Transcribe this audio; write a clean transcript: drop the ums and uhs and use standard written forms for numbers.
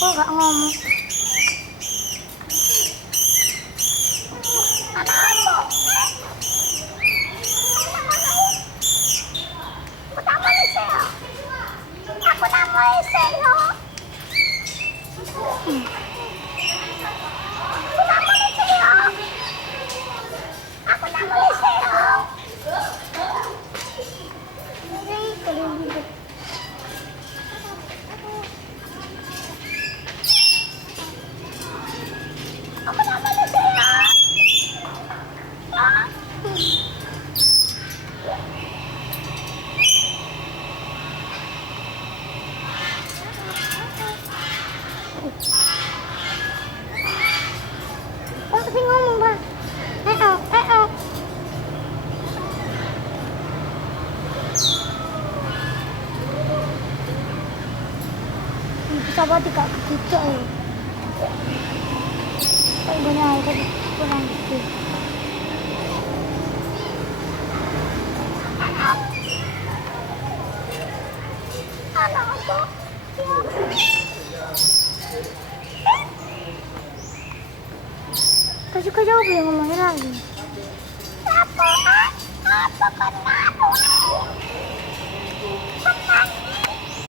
Kok nggak ngomong? Kok sih ngomong, Bang? Bisa banget tidak begitu ya. Kok gini aja kurang gitu. Kasih kau jawab ya ngomongin lagi. Apa kan?